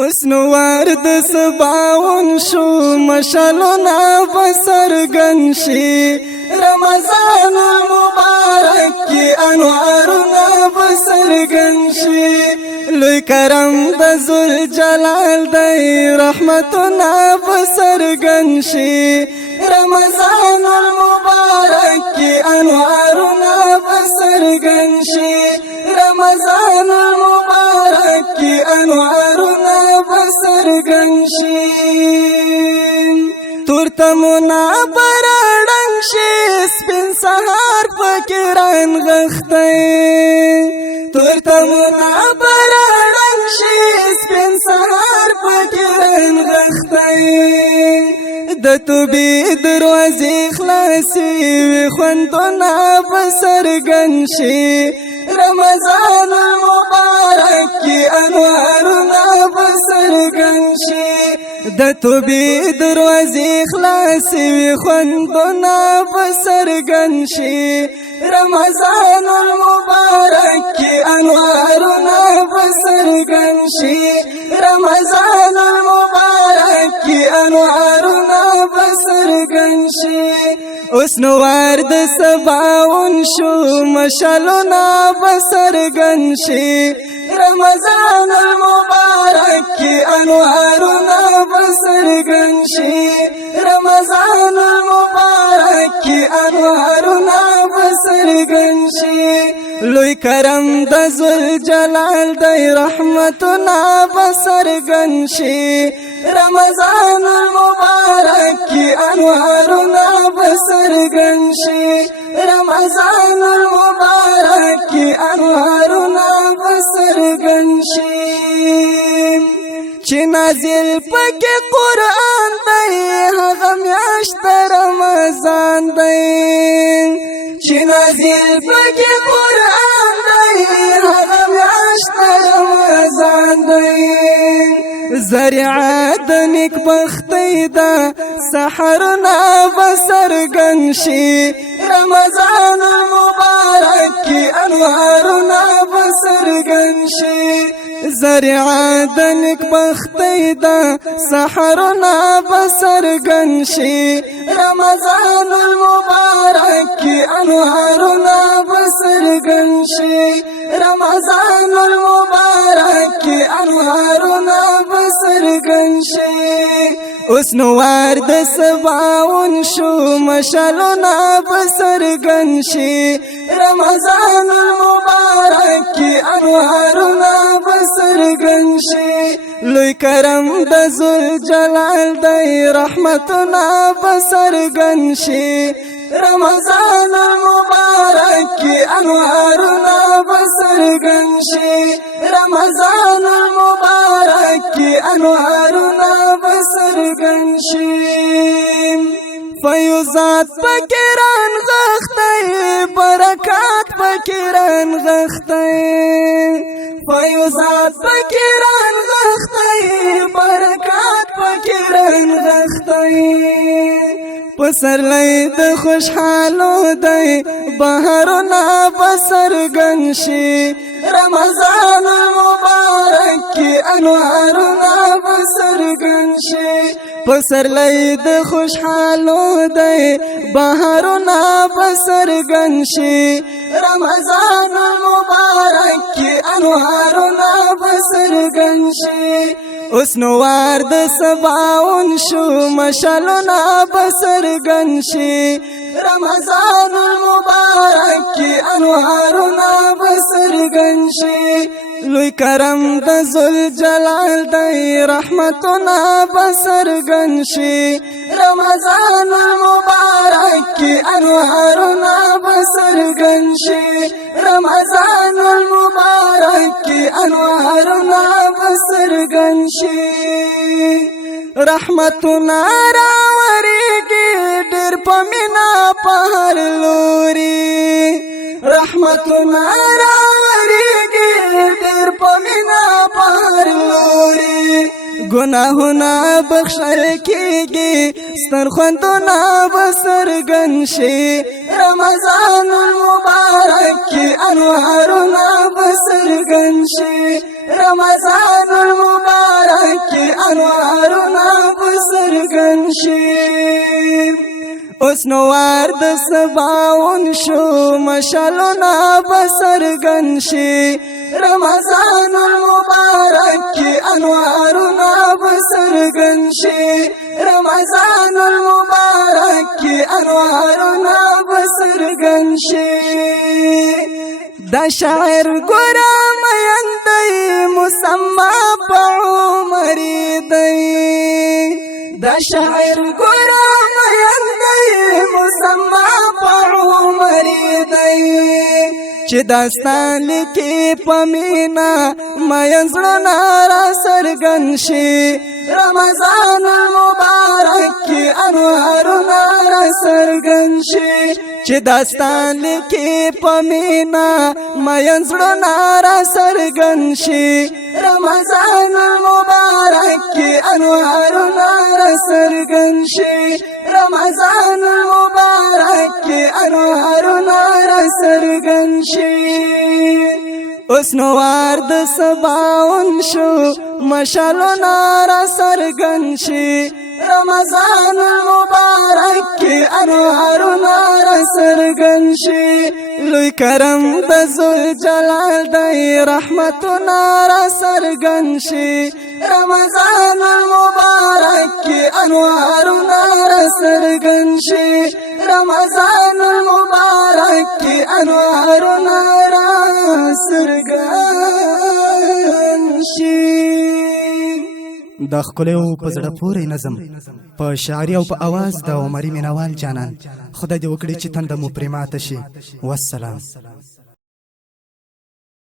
اوس نو ورد سباون شو مشالونا بسرګن شي رمضان المبارک کی انوارنا بسرګن شي لوی کرم د ذل جلال دی رحمتنا بسرګن شي رمضان المبارک کی انوارنا بسرګن شي رمضان المبارک کی انوارنا بسرګن شي تورتمنا برړنګ شي سپین سهار فکران غختې تورتمنا برړنګ شي سپین سهار فکران غختې د توبې دروازې خلاصې خوندونه بسرګن شي رمضان المبارک کی انوارنا بسرګن شي د توبې دروازې خلاصې خوندونه بسرګن شي رمضان المبارک کی انوارنا بسرګن شي رمضان المبارک کی انوارنا بسرګن شي اوس نو ورد سباون شو مشالونا بسرګن شي رمضان المبارک کی انوارنا بسرګن شي رمضان المبارک کی انوارنا بسرګن شي لوی کرم د ذل جلال دی رحمتنا بسرګن شي رمضان المبارک کی انوارنا بسرګن شي رمضان المبارک کی انوارنا بسرګن شي چې نازل پکې قرآن دی هغه میاشت رمضان دی چې نازل پکې قرآن دی هغه میاشت رمضان دی ذریعه د نیکبختۍ ده سحرنا بسرګن شي رمضان المبارک کی انوارنا بسرګن شي ذریعه د نیکبختۍ ده سحرنا بسرګن شي رمضان المبارک کی انوارنا بسرګن شي رمضان المبارک کی انوارنا بسرګن شي اوس نو ورد سباون شو مشالونا بسرګن شي رمضان المبارک کی انوارنا بسرګن شي لوی کرم د ذل جلال دی رحمتنا بسرګن شي رمضان المبارک کی انوارنا بسرګن شي رمضان المبارک کی انوارنا بسرګن شي فیوزات پکران غختې برکات پکران غختې فیوزات پکران غختې برکات پکران غختې پسرلی د خوشحالو دی بهارنا بسرګن شي رمضان المبارک کی انوارنا بسرګن شي پسرلی د خوشحالو دی بهارنا بسرګن شي رمضان المبارک کی انوارنا بسرګن شي اوس نو ورد سباون شو مشالونا بسرګن شي رمضان المبارک کی انوارنا بسرګن شي لوی کرم د ذل جلال دی رحمتنا بسرګن شي رمضان المبارک کی انوارنا بسرګن شي رمضان المبارک کی انوارنا بسرګن شي رحمتنا راوریږي ډېر په مینا په هر لوري رحمتنا راوریږي ډېر په مینا په هر لوري گناهونه بخښل کېږي ستر خوندونه بسرګن شي رمضان المبارک کی انوارنا بسرګن شي رمضان المبارک شي اوس نو وار د سباون شو مشالونه بسرګن شي رمضان المبارک کی انوارونه بسرګن شي رمضان المبارک کی انوارونه بسرګن شي دا شاعر ګورا مین دی مسما په عمر دی دا شاعر ګورا مین دی مسما په عمر دی چې داستان لیکي پمینا مین زړه را سرګن شي رمضان المبارک کی انوارونه را سرګن شي چې داستان لیکي پمینا مین زړه را سرګن شي رمضان المبارک کی انوارونه را سرګن شي رمضان المبارک کی انوارونه را سرګن شي اوس نو وار د سباون شو مشالونه را سرګن شي رمضان المبارک کی انوارونه را سرګن شي لوی کرم د ذل جلال دی رحمتونه را سرګن شي رمضان المبارک کی انوارونه را سرګن شي رمضان المبارک کی انوارونه را سرګن شي د خپلو په زړه پورې نظم په شاعري او په आवाज د عمري مینوال جانان خدای دې وکړي چې تنده مو پرې ماته شي والسلام